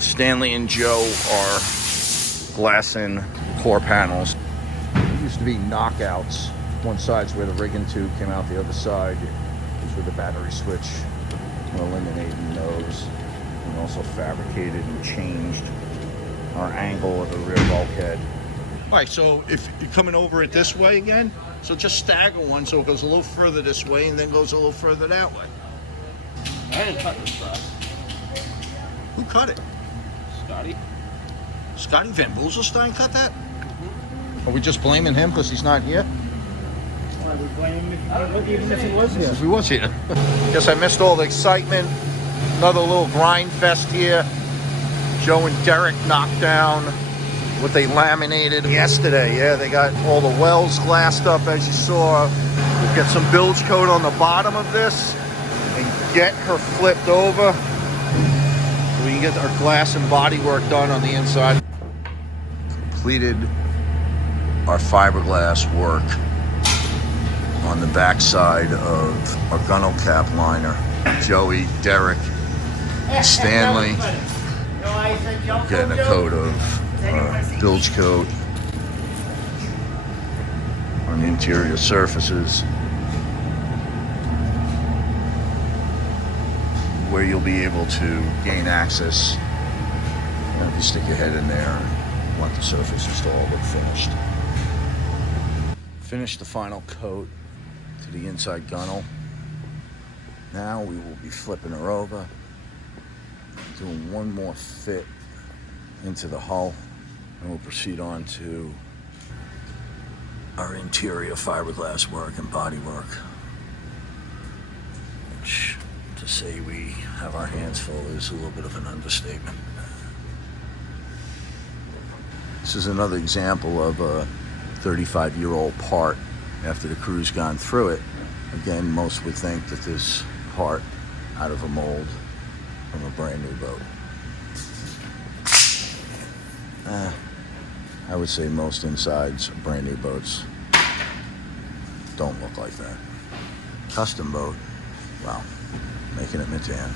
Stanley and Joe are glassing core panels. There used to be knockouts. One side's where the rigging tube came out, the other side is where the battery switch. We're eliminating those, and also fabricated and changed our angle of the rear bulkhead. All right, so if you're coming over it this way again, so just stagger one so it goes a little further this way and then goes a little further that way. I didn't cut this glass. Who cut it? Scotty. Scotty Van Boezelstein cut that? Are we just blaming him because he's not here? Why we blame him even if he was here? If he was here. Guess I missed all the excitement. Another little grind fest here. Joe and Derek knocked down what they laminated yesterday. Yeah, they got all the wells glassed up as you saw. We'll get some bilge coat on the bottom of this and get her flipped over so we can get our glass and body work done on the inside. Completed our fiberglass work on the back side of our gunnel cap liner. Joey, Derek, Stanley getting a coat of bilge coat on the interior surfaces, where you'll be able to gain access. You know, if you stick your head in there and want the surfaces to all look finished. Finish the final coat to the inside gunnel. Now we will be flipping her over, doing one more fit into the hull, and we'll proceed on to our interior fiberglass work and body work, which, to say we have our hands full is a little bit of an understatement. This is another example of a 35-year-old part after the crew's gone through it. Again, most would think that this part out of a mold from a brand new boat. I would say most insides of brand new boats don't look like that. Custom boat, wow, making it Metan.